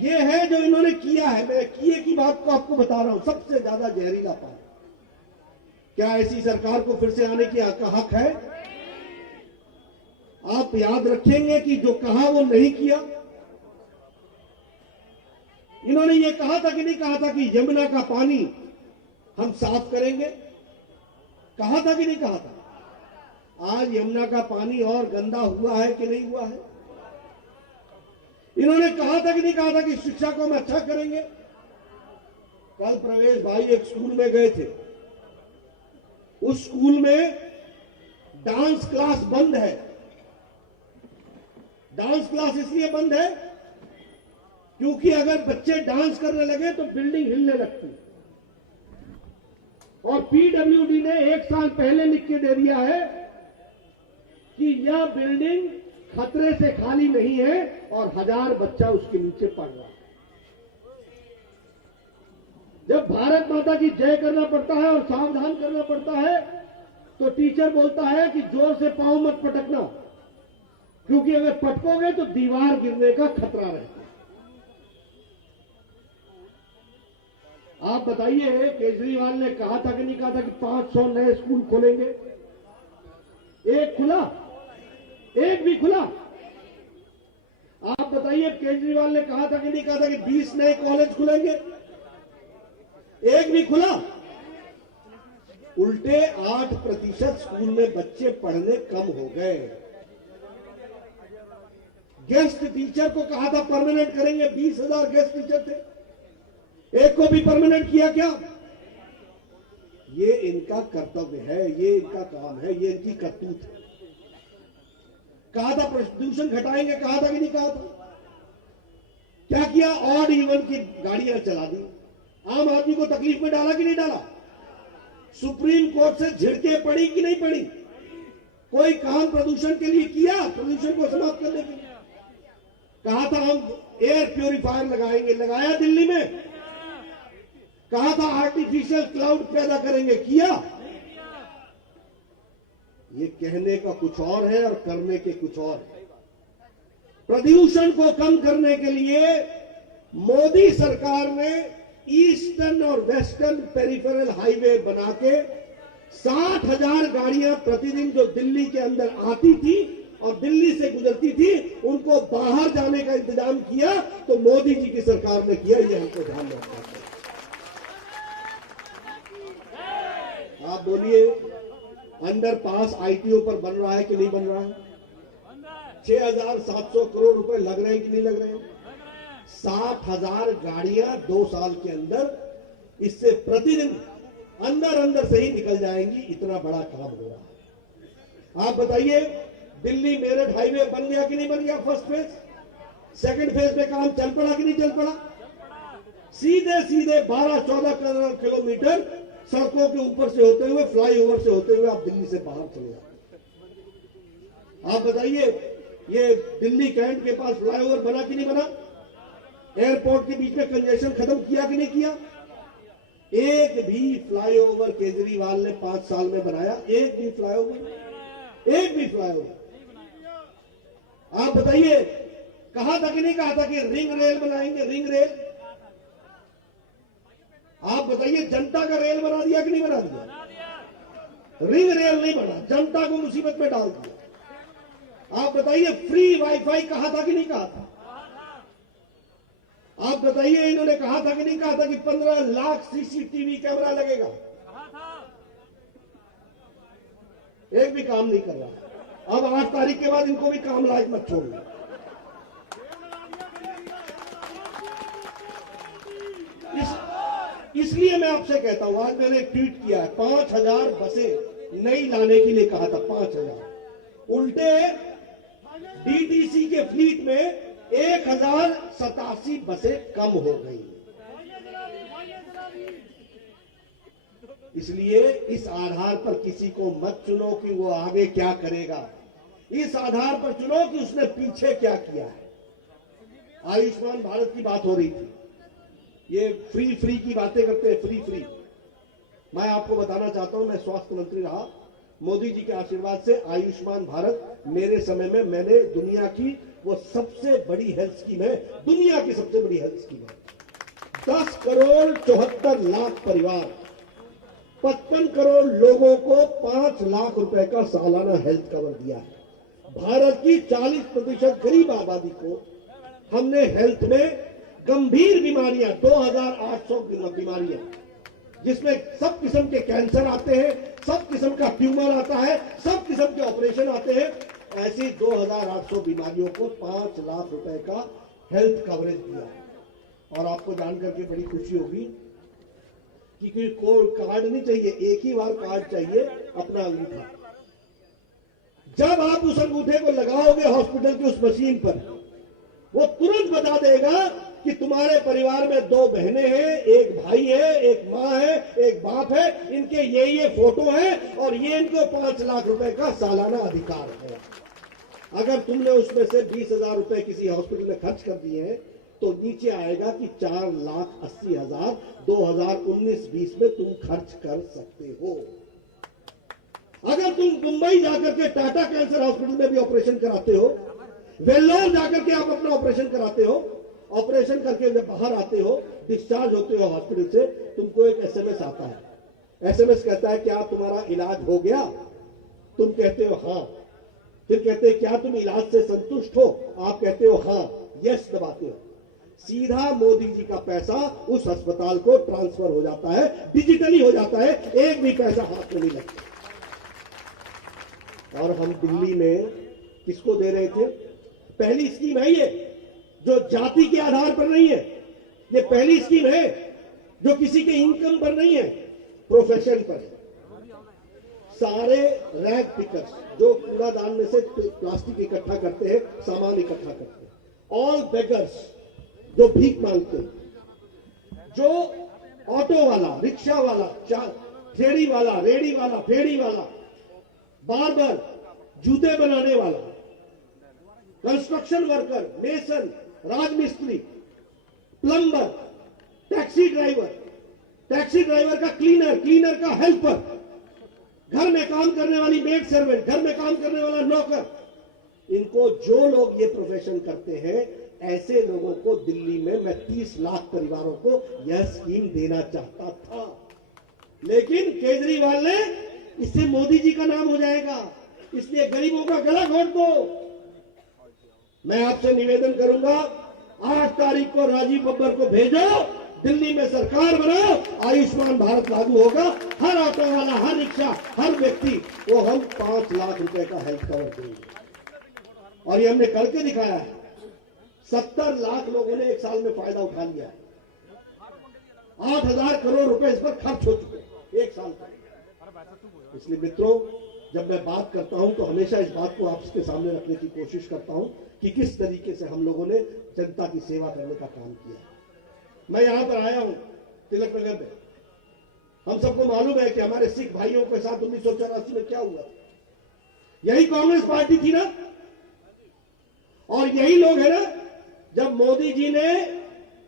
ये है जो इन्होंने किया है। मैं किए की बात को आपको बता रहा हूं, सबसे ज्यादा जहरीला पानी। क्या ऐसी सरकार को फिर से आने की हक है? आप याद रखेंगे कि जो कहा वो नहीं किया। इन्होंने ये कहा था कि नहीं कहा था कि यमुना का पानी हम साफ करेंगे? कहा था कि नहीं कहा था? आज यमुना का पानी और गंदा हुआ है कि नहीं हुआ है? इन्होंने कहा था कि नहीं कहा था कि शिक्षा को हम अच्छा करेंगे? कल प्रवेश भाई एक स्कूल में गए थे, उस स्कूल में डांस क्लास बंद है। डांस क्लास इसलिए बंद है क्योंकि अगर बच्चे डांस करने लगे तो बिल्डिंग हिलने लगती है। और पीडब्ल्यूडी ने 1 साल पहले लिख के दे दिया है कि यह बिल्डिंग खतरे से खाली नहीं है और 1000 बच्चा उसके नीचे पड़ रहा है। जब भारत माता की जय करना पड़ता है और सावधान करना पड़ता है तो टीचर बोलता है कि जोर से पांव मत पटकना, क्योंकि अगर पटकोगे तो दीवार गिरने का खतरा रहता है। आप बताइए, केजरीवाल ने कहा था कि नहीं कहा था कि 500 नए स्कूल खोलेंगे? एक खुला? एक भी खुला? आप बताइए, केजरीवाल ने कहा था कि नहीं कहा था कि 20 नए कॉलेज खुलेंगे? एक भी खुला? उल्टे 8% स्कूल में बच्चे पढ़ने कम हो गए। गेस्ट टीचर को कहा था परमानेंट करेंगे, 20,000 गेस्ट टीचर थे, एक को भी परमानेंट किया क्या? ये इनका कर्तव्य है, ये इनका काम है, ये इनकी करतूत है। कहा था प्रदूषण घटाएंगे, कहा था कि नहीं कहा था? क्या किया? ऑड इवन की गाड़ियां चला दी, आम आदमी को तकलीफ में डाला कि नहीं डाला? सुप्रीम कोर्ट से झिड़के पड़ी कि नहीं पड़ी? कोई काम प्रदूषण के लिए किया? प्रदूषण को समाप्त करने के लिए कहा था हम एयर प्यूरिफायर लगाएंगे, लगाया दिल्ली में? कहा था आर्टिफिशियल क्लाउड पैदा करेंगे, किया? ये कहने का कुछ और है और करने के कुछ और है। प्रदूषण को कम करने के लिए मोदी सरकार ने ईस्टर्न और वेस्टर्न पेरिफेरल हाईवे बना के 60,000 गाड़ियां प्रतिदिन जो दिल्ली के अंदर आती थी और दिल्ली से गुजरती थी, उनको बाहर जाने का इंतजाम किया। तो मोदी जी की सरकार ने किया, ये हमको ध्यान रखना है। आप बोलिए, अंडरपास आईटीओ पर बन रहा है कि नहीं बन रहा है? 6,700 करोड़ रुपए लग रहे हैं कि नहीं लग रहे हैं? 60,000 गाड़ियां 2 साल के अंदर इससे प्रतिदिन अंदर से ही निकल जाएंगी। इतना बड़ा काम हो रहा है। आप बताइए, दिल्ली मेरठ हाईवे बन गया कि नहीं बन गया? फर्स्ट फेज, सेकंड फेज में काम चल पड़ा कि नहीं चल पड़ा? सीधे सीधे 12-14 किलोमीटर सड़कों के ऊपर से होते हुए, फ्लाईओवर से होते हुए आप दिल्ली से बाहर चले जाते। आप बताइए, ये दिल्ली कैंट के पास फ्लाईओवर बना कि नहीं बना? एयरपोर्ट के बीच में कंजेशन खत्म किया कि नहीं किया? एक भी फ्लाईओवर केजरीवाल ने 5 साल में बनाया? एक भी फ्लाईओवर? एक भी फ्लाईओवर? आप बताइए, कहा था कि नहीं कहा था कि रिंग रेल बनाएंगे? रिंग रेल आप बताइए, जनता का रेल बना दिया कि नहीं बना दिया? रिंग रेल नहीं बना, जनता को मुसीबत में डाल दिया। आप बताइए, फ्री वाईफाई कहा था कि नहीं कहा था? आप बताइए, इन्होंने कहा था कि नहीं कहा था कि 15 लाख सीसीटीवी कैमरा लगेगा? एक भी काम नहीं कर रहा। अब 8 तारीख के बाद इनको भी काम लायक मत छोड़ना। इसलिए मैं आपसे कहता हूं, आज मैंने एक ट्वीट किया है, 5,000 बसें नई लाने के लिए कहा था, 5,000। उल्टे डीटीसी के फ्लीट में 1,087 बसें कम हो गई। इसलिए इस आधार पर किसी को मत चुनो कि वो आगे क्या करेगा, इस आधार पर चुनो कि उसने पीछे क्या किया है। आयुष्मान भारत की बात हो रही थी, ये फ्री की बातें करते हैं, फ्री। मैं आपको बताना चाहता हूं, मैं स्वास्थ्य मंत्री रहा, मोदी जी के आशीर्वाद से आयुष्मान भारत मेरे समय में मैंने दुनिया की वो सबसे बड़ी हेल्थ स्कीम है, दुनिया की सबसे बड़ी हेल्थ स्कीम है। 10 करोड़ 74 लाख परिवार, 55 करोड़ लोगों को 5 लाख रुपए का सालाना हेल्थ कवर दिया है। भारत की 40% गरीब आबादी को हमने हेल्थ में गंभीर बीमारियां, 2800 बीमारियां, जिसमें सब किस्म के कैंसर आते हैं, सब किस्म का ट्यूमर आता है, सब किस्म के ऑपरेशन आते हैं, ऐसी 2800 बीमारियों को 5 लाख रुपए का हेल्थ कवरेज दिया है। और आपको जानकर के बड़ी खुशी होगी कि कोई कार्ड नहीं चाहिए, एक ही बार कार्ड चाहिए, अपना अंगूठा। जब आप उस अंगूठे को लगाओगे हॉस्पिटल की उस मशीन पर, वो तुरंत बता देगा कि तुम्हारे परिवार में 2 बहनें हैं, एक भाई है, एक माँ है, एक बाप है, इनके ये फोटो है और ये इनको 5 लाख रुपए का सालाना अधिकार है। अगर तुमने उसमें से 20,000 रुपए किसी हॉस्पिटल में खर्च कर दिए हैं तो नीचे आएगा कि 4,80,000 2019-20 में तुम खर्च कर सकते हो। अगर तुम मुंबई जाकर के टाटा कैंसर हॉस्पिटल में भी ऑपरेशन कराते हो, वेल्लोर जाकर के आप अपना ऑपरेशन कराते हो, ऑपरेशन करके जब बाहर आते हो, डिस्चार्ज होते हो हॉस्पिटल से, तुमको एक एसएमएस आता है। एसएमएस कहता है क्या तुम्हारा इलाज हो गया? तुम कहते हो हाँ। फिर कहते हैं क्या तुम इलाज से संतुष्ट हो? आप कहते हो हाँ, यस दबाते हो। सीधा मोदी जी का पैसा उस अस्पताल को ट्रांसफर हो जाता है, डिजिटली हो जाता है, एक भी पैसा हाथ में नहीं लगता। और हम दिल्ली में किसको दे रहे थे? पहली स्कीम है ये, जो जाति के आधार पर नहीं है। ये पहली स्कीम है जो किसी के इनकम पर नहीं है, प्रोफेशन पर है। सारे रैग पिकर्स जो कूड़ादान में से प्लास्टिक इकट्ठा करते हैं, सामान इकट्ठा करते हैं, ऑल बेगर्स जो भीख मांगते हैं, जो ऑटो वाला, रिक्शा वाला, फेरी वाला, रेडी वाला, फेड़ी वाला, बार्बर, जूते बनाने वाला, कंस्ट्रक्शन वर्कर, मेसन, राजमिस्त्री, प्लम्बर, टैक्सी ड्राइवर का क्लीनर, क्लीनर का हेल्पर, घर में काम करने वाली मेड सर्वेंट, घर में काम करने वाला नौकर, इनको जो लोग ये प्रोफेशन करते हैं, ऐसे लोगों को दिल्ली में मैं 30 लाख परिवारों को यह स्कीम देना चाहता था। लेकिन केजरीवाल ने, इससे मोदी जी का नाम हो जाएगा, इसलिए गरीबों का गला घोट दो। मैं आपसे निवेदन करूंगा, 8 तारीख को राजीव बब्बर को भेजो, दिल्ली में सरकार बनाओ, आयुष्मान भारत लागू होगा, हर ऑटो वाला, हर रिक्शा, हर व्यक्ति को हम 5 लाख रुपए का हेल्थ कवर देंगे। और ये हमने करके दिखाया है। 70 लाख लोगों ने एक साल में फायदा उठा लिया है। 8,000 करोड़ रुपए इस पर खर्च हो चुके एक साल तक। इसलिए मित्रों, जब मैं बात करता हूं तो हमेशा इस बात को आपके सामने रखने की कोशिश करता हूं कि किस तरीके से हम लोगों ने जनता की सेवा करने का काम किया। मैं यहां पर आया हूं तिलक नगर में। हम सबको मालूम है कि हमारे सिख भाइयों के साथ 1984 में क्या हुआ। यही कांग्रेस पार्टी थी ना, और यही लोग है ना, जब मोदी जी ने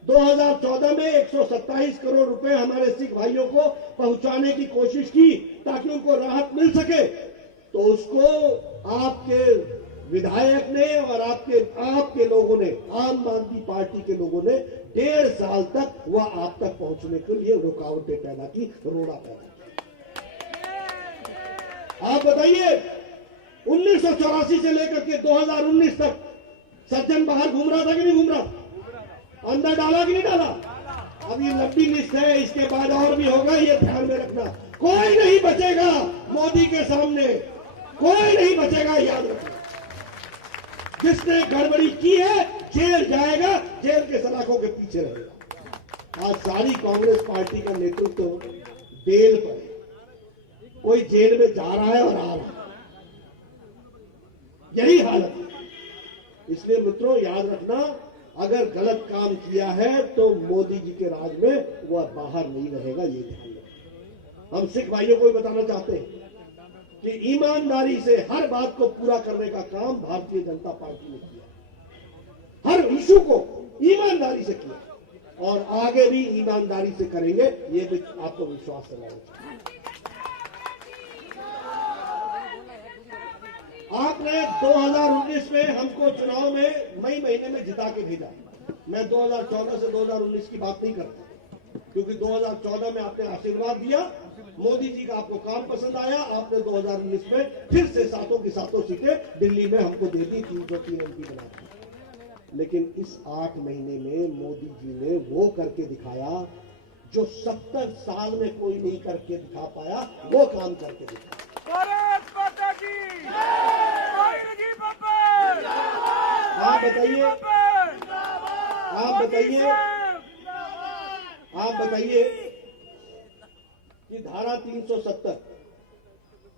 2014 में 127 करोड़ रुपए हमारे सिख भाइयों को पहुंचाने की कोशिश की ताकि उनको राहत मिल सके, तो उसको आपके विधायक ने और आपके लोगों ने, आम आदमी पार्टी के लोगों ने 1.5 साल तक वह आप तक पहुंचने के लिए रुकावटें पैदा की, रोड़ा पैदा किया। आप बताइए, 1984 से लेकर के 2019 तक सज्जन बाहर घूम रहा था कि नहीं घूम रहा? अंदर डाला कि नहीं डाला? अब ये लंबी लिस्ट है, इसके बाद और भी होगा, ये ध्यान में रखना। कोई नहीं बचेगा मोदी के सामने, कोई नहीं बचेगा, याद रखना। जिसने गड़बड़ी की है जेल जाएगा, जेल के सलाखों के पीछे रहेगा। आज सारी कांग्रेस पार्टी का नेतृत्व बेल पर है, कोई जेल में जा रहा है और आ रहा है, यही हालत है। इसलिए मित्रों, याद रखना, अगर गलत काम किया है तो मोदी जी के राज में वह बाहर नहीं रहेगा, ये ध्यान रखना। हम सिख भाइयों को भी बताना चाहते हैं कि ईमानदारी से हर बात को पूरा करने का काम भारतीय जनता पार्टी ने किया, हर इशू को ईमानदारी से किया और आगे भी ईमानदारी से करेंगे, ये भी आपको विश्वास दिलाना चाहिए। आपने 2019 में हमको चुनाव में मई महीने में जिता के भेजा। मैं 2014 से 2019 की बात नहीं करता, क्योंकि 2014 में आपने आशीर्वाद दिया, मोदी जी का आपको काम पसंद आया, आपने 2019 में फिर से सातों की सातों सीटें दिल्ली में हमको दे दी, 303 एमपी बना दी। लेकिन इस 8 महीने में मोदी जी ने वो करके दिखाया जो 70 साल में कोई नहीं करके दिखा पाया, वो काम करके दिखाया। आप बताइए, आप बताइए कि धारा 370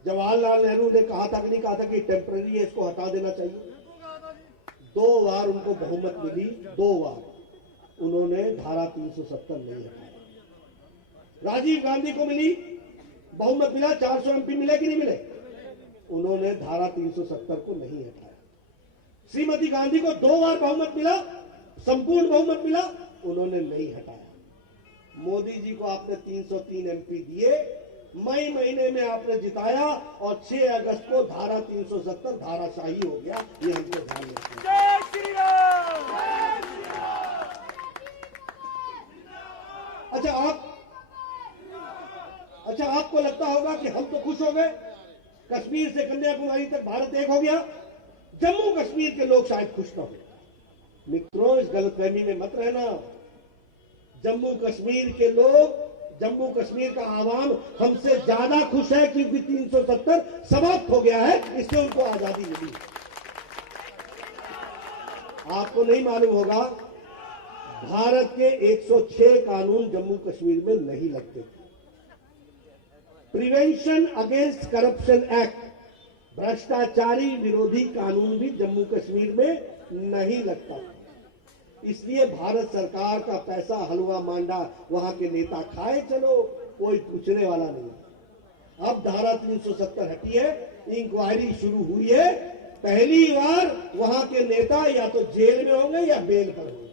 जवाहरलाल नेहरू ने कहा था कि नहीं कहा था कि टेम्पररी है, इसको हटा देना चाहिए। 2 बार उनको बहुमत मिली, 2 बार उन्होंने धारा 370 नहीं हटाया। राजीव गांधी को मिली, बहुमत मिला, 400 एमपी मिले कि नहीं मिले, उन्होंने धारा 370 को नहीं हटाया। श्रीमती गांधी को 2 बार बहुमत मिला, संपूर्ण बहुमत मिला, उन्होंने नहीं हटाया। मोदी जी को आपने 303 एमपी दिए, मई महीने में आपने जिताया और 6 अगस्त को धारा 370 धाराशाही हो गया। ये हमको ध्यान रखना है। अच्छा, आपको लगता होगा कि हम तो खुश हो गए, कश्मीर से कन्याकुमारी तक भारत एक हो गया, जम्मू कश्मीर के लोग शायद खुश न हो। मित्रों, इस गलतफहमी में मत रहना। जम्मू कश्मीर के लोग, जम्मू कश्मीर का आवाम हमसे ज्यादा खुश है, क्योंकि 370 समाप्त हो गया है, इससे उनको आजादी मिली। आपको नहीं मालूम होगा, भारत के 106 कानून जम्मू कश्मीर में नहीं लगते थे। प्रिवेंशन अगेंस्ट करप्शन एक्ट, भ्रष्टाचारी विरोधी कानून भी जम्मू कश्मीर में नहीं लगता। इसलिए भारत सरकार का पैसा हलवा मांडा वहां के नेता खाए चलो, कोई पूछने वाला नहीं। अब धारा 370 हटी है, इंक्वायरी शुरू हुई है, पहली बार वहां के नेता या तो जेल में होंगे या बेल पर होंगे।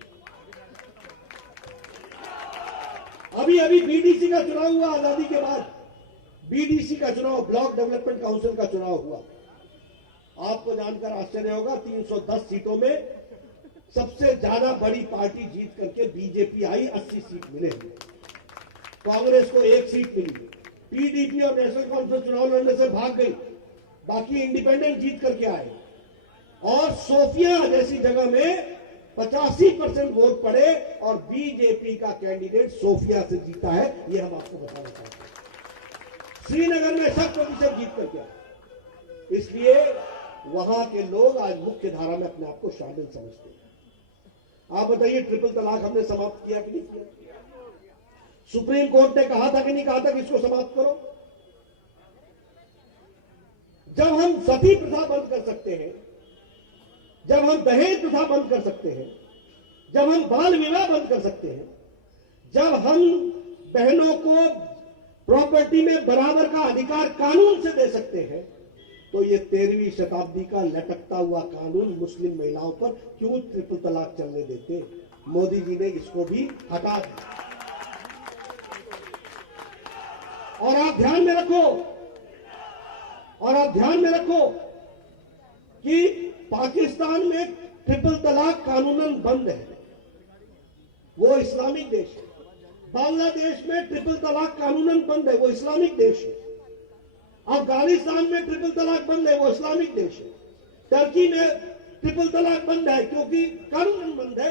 अभी बीडीसी का चुनाव हुआ, आजादी के बाद बीडीसी का चुनाव, ब्लॉक डेवलपमेंट काउंसिल का चुनाव हुआ। आपको जानकर आश्चर्य होगा, 310 सीटों में सबसे ज्यादा बड़ी पार्टी जीत करके बीजेपी आई, 80 सीट मिले। कांग्रेस को 1 सीट मिली, पीडीपी और नेशनल कॉन्फ्रेंस चुनाव लड़ने से भाग गई, बाकी इंडिपेंडेंट जीत करके आए। और सोफिया जैसी जगह में 85% वोट पड़े और बीजेपी का कैंडिडेट सोफिया से जीता है, यह हम आपको बताना चाहते हैं। श्रीनगर में 100% जीत करके आए। इसलिए वहां के लोग आज मुख्य धारा में अपने आप को शामिल समझते हैं। आप बताइए, ट्रिपल तलाक हमने समाप्त किया कि नहीं किया? सुप्रीम कोर्ट ने कहा था कि नहीं कहा था कि इसको समाप्त करो? जब हम सती प्रथा बंद कर सकते हैं, जब हम दहेज प्रथा बंद कर सकते हैं, जब हम बाल विवाह बंद कर सकते हैं, जब हम बहनों को प्रॉपर्टी में बराबर का अधिकार कानून से दे सकते हैं, तो ये 13वीं शताब्दी का लटकता हुआ कानून मुस्लिम महिलाओं पर क्यों ट्रिपल तलाक चलने देते? मोदी जी ने इसको भी हटा दिया। और आप ध्यान में रखो कि पाकिस्तान में ट्रिपल तलाक कानूनन बंद है, वो इस्लामिक देश है। बांग्लादेश में ट्रिपल तलाक कानूनन बंद है, वो इस्लामिक देश है। अफगानिस्तान में ट्रिपल तलाक बंद है, वो इस्लामिक देश है। टर्की में ट्रिपल तलाक बंद है क्योंकि कानूनन बंद है,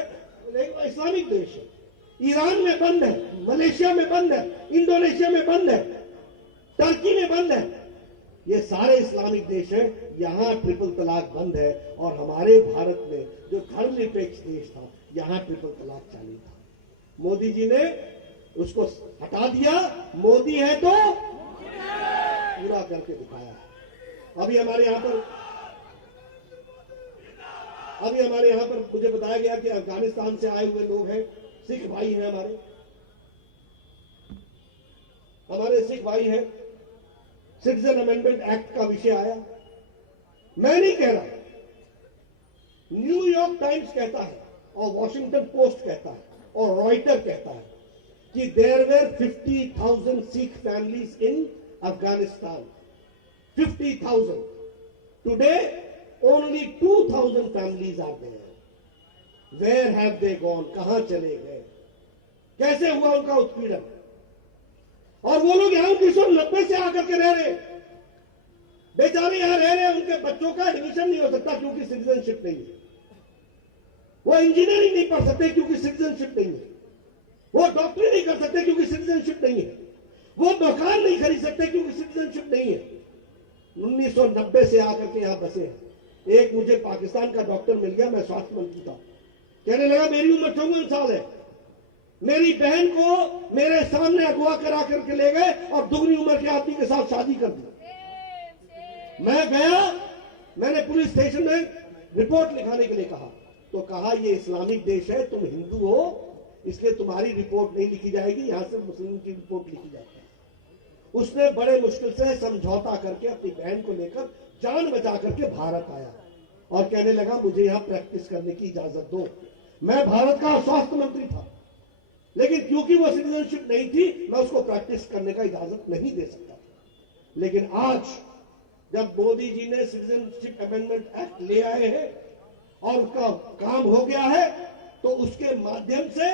लेकिन इस्लामिक देश है। ईरान में बंद है, मलेशिया में बंद है, इंडोनेशिया में बंद है, टर्की में बंद है। ये सारे इस्लामिक देश हैं, यहां ट्रिपल तलाक बंद है। और हमारे भारत में जो धर्मनिरपेक्ष देश था, यहां ट्रिपल तलाक चालू था। मोदी जी ने उसको हटा दिया। मोदी है तो पूरा करके दिखाया है। अभी हमारे यहां पर मुझे बताया गया कि अफगानिस्तान से आए हुए लोग हैं, सिख भाई हैं, हमारे सिख भाई हैं। सिटीजन अमेंडमेंट एक्ट का विषय आया। मैं नहीं कह रहा, न्यूयॉर्क टाइम्स कहता है और वॉशिंगटन पोस्ट कहता है और रॉयटर कहता है कि there were 50,000 Sikh families in Afghanistan. 50,000 Today, only 2,000 families are there. Where have they gone? कहां चले गए? कैसे हुआ उनका उत्पीड़न? और वो लोग यहां 1990 से आकर के रह रहे, बेचारे यहां रह रहे, उनके बच्चों का एडमिशन नहीं हो सकता क्योंकि सिटीजनशिप नहीं है। वो इंजीनियरिंग नहीं पढ़ सकते क्योंकि सिटीजनशिप नहीं है। वो डॉक्टरी नहीं कर सकते क्योंकि सिटीजनशिप नहीं है। वो मकान नहीं खरीद सकते क्योंकि सिटीजनशिप नहीं है। 1990 से आकर के यहां बसे हैं। एक मुझे पाकिस्तान का डॉक्टर मिल गया, मैं स्वास्थ्य मंत्री था, कहने लगा मेरी उम्र 54 साल है, मेरी बहन को मेरे सामने अगवा करा करके ले गए और दुगनी उम्र के आदमी के साथ शादी कर दी। मैं गया, मैंने पुलिस स्टेशन में रिपोर्ट लिखाने के लिए कहा, तो कहा ये इस्लामिक देश है, तुम हिंदू हो, इसलिए तुम्हारी रिपोर्ट नहीं लिखी जाएगी, यहां से मुस्लिम की रिपोर्ट लिखी जाती है। उसने बड़े मुश्किल से समझौता करके अपनी बहन को लेकर जान बचा करके भारत आया और कहने लगा मुझे यहां प्रैक्टिस करने की इजाजत दो। मैं भारत का स्वास्थ्य मंत्री था, लेकिन क्योंकि वो सिटीजनशिप नहीं थी, मैं उसको प्रैक्टिस करने का इजाजत नहीं दे सकता था। लेकिन आज जब मोदी जी ने सिटीजनशिप अमेंडमेंट एक्ट ले आए हैं और उसका काम हो गया है, तो उसके माध्यम से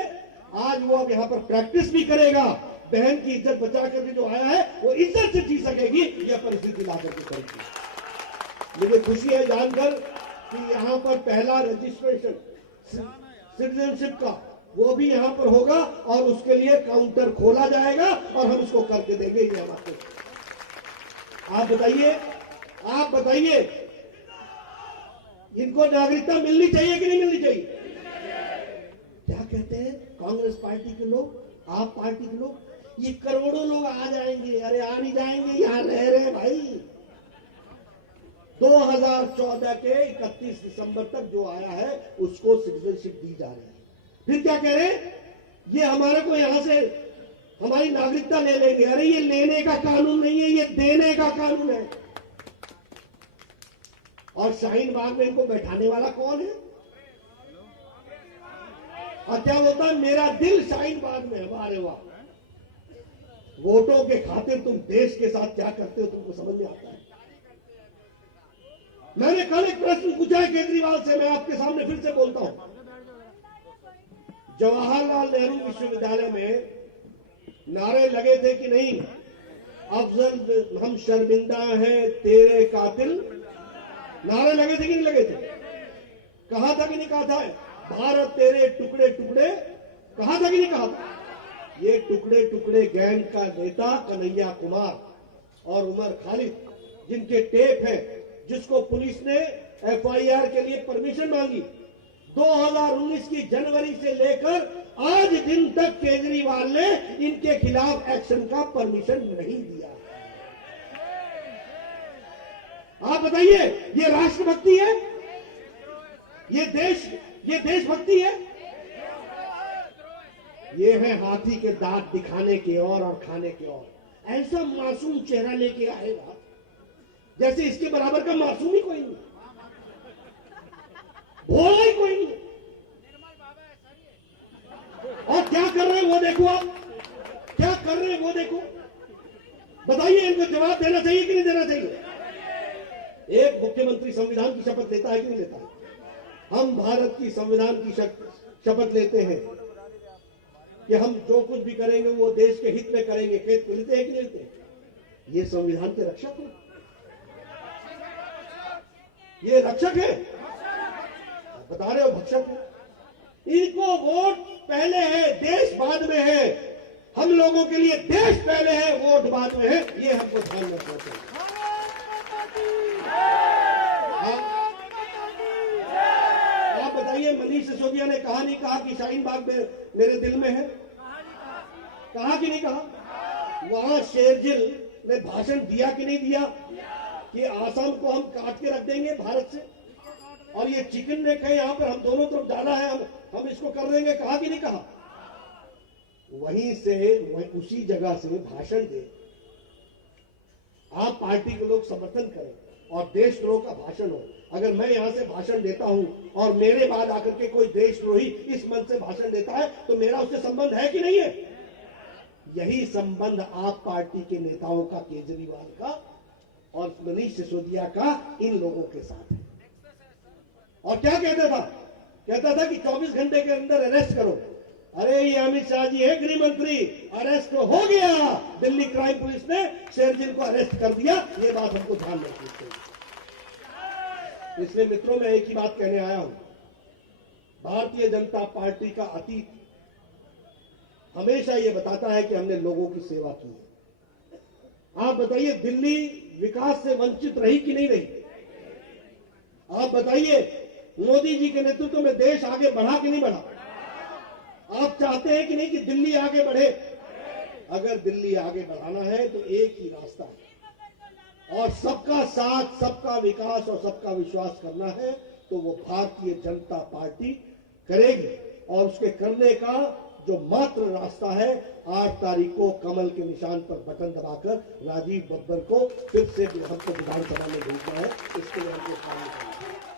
आज वो अब यहां पर प्रैक्टिस भी करेगा। बहन की इज्जत बचा करके जो आया है वो इज्जत से जी सकेगी, यह परिस्थिति ला करके करेगी। मुझे खुशी है जानकर कि यहां पर पहला रजिस्ट्रेशन सिटीजनशिप का वो भी यहां पर होगा और उसके लिए काउंटर खोला जाएगा और हम उसको करके देंगे। ये हमारे, आप बताइए इनको नागरिकता मिलनी चाहिए कि नहीं मिलनी चाहिए? क्या कहते हैं कांग्रेस पार्टी के लोग, आप पार्टी के लोग, ये करोड़ों लोग आ जाएंगे। अरे आ नहीं जाएंगे, यहां रह रहे भाई। 2014 के 31 दिसंबर तक जो आया है उसको सिटीजनशिप दी जा रही है। फिर क्या कह रहे हैं, ये हमारे को यहां से हमारी नागरिकता ले लेंगे। अरे ये लेने का कानून नहीं है, ये देने का कानून है। और शाहीन बाग में इनको बैठाने वाला कौन है? और क्या होता है, मेरा दिल शाहीन बाग में है। वाह वाह, वोटों के खातिर तुम देश के साथ क्या करते हो तुमको समझ में आता है? मैंने कल एक प्रश्न पूछा है केजरीवाल से, मैं आपके सामने फिर से बोलता हूं। जवाहरलाल नेहरू विश्वविद्यालय में नारे लगे थे कि नहीं, अफजल हम शर्मिंदा हैं तेरे कातिल? नारे लगे थे कि नहीं लगे थे? कहा था कि नहीं कहा था? भारत तेरे टुकड़े टुकड़े, कहा था कि नहीं कहा था? ये टुकड़े टुकड़े गैंग का नेता कन्हैया कुमार और उमर खालिद, जिनके टेप है, जिसको पुलिस ने एफआईआर के लिए परमिशन मांगी, 2019 की जनवरी से लेकर आज दिन तक केजरीवाल ने इनके खिलाफ एक्शन का परमिशन नहीं दिया। आप बताइए, ये राष्ट्रभक्ति है? ये देशभक्ति है? ये है हाथी के दांत दिखाने के और खाने के और। ऐसा मासूम चेहरा लेके आएगा जैसे इसके बराबर का मासूम ही कोई नहीं, भोला ही कोई नहीं। और क्या कर रहे हैं वो देखो, आप क्या कर रहे हैं वो देखो। बताइए, इनको जवाब देना चाहिए कि नहीं देना चाहिए? एक मुख्यमंत्री संविधान की शपथ लेता है कि नहीं लेता है? हम भारत की संविधान की शपथ लेते हैं कि हम जो कुछ भी करेंगे वो देश के हित में करेंगे। लेते हैं कि नहीं लेते? ये संविधान के रक्षक है, ये रक्षक है। बता रहे हो भक्षक है। इनको वोट पहले है, देश बाद में है। हम लोगों के लिए देश पहले है, वोट बाद में है। ये हमको ध्यान रखना चाहिए। आप बताइए, मनीष सिसोदिया ने कहा नहीं कहा कि शाहीन बाग में मेरे दिल में है? कहा कि नहीं कहा? वहां शेरगिल ने भाषण दिया कि नहीं दिया कि आसाम को हम काट के रख देंगे भारत से, और ये चिकन ने कहे यहां पर हम दोनों तरफ डाला है, हम इसको कर देंगे? कहा कि नहीं कहा? वहीं से उसी जगह से भाषण दे, आप पार्टी के लोग समर्थन करें और देशद्रोह का भाषण हो। अगर मैं यहां से भाषण देता हूं और मेरे बाद आकर के कोई देशद्रोही इस मंच से भाषण देता है, तो मेरा उससे संबंध है कि नहीं है? यही संबंध आप पार्टी के नेताओं का, केजरीवाल का और मनीष सिसोदिया का इन लोगों के साथ है। और क्या कहता था कि 24 घंटे के अंदर अरेस्ट करो। अरे ये अमित शाह जी है गृह मंत्री, अरेस्ट तो हो गया, दिल्ली क्राइम पुलिस ने शेरगिल को अरेस्ट कर दिया। ये बात हमको ध्यान रखनी चाहिए। इसलिए मित्रों, मैं एक ही बात कहने आया हूं, भारतीय जनता पार्टी का अतीत हमेशा ये बताता है कि हमने लोगों की सेवा की है। आप बताइए, दिल्ली विकास से वंचित रही कि नहीं रही? आप बताइए, मोदी जी के नेतृत्व में देश आगे बढ़ा कि नहीं बढ़ा? आप चाहते हैं कि नहीं कि दिल्ली आगे बढ़े? अगर दिल्ली आगे बढ़ाना है तो एक ही रास्ता है, और सबका साथ, सबका विकास और सबका विश्वास करना है तो वो भारतीय जनता पार्टी करेगी। और उसके करने का जो मात्र रास्ता है, 8 तारीख को कमल के निशान पर बटन दबाकर राजीव बब्बर को फिर से हमको विधानसभा में भेजना है। इसके लिए हमको काम करना है।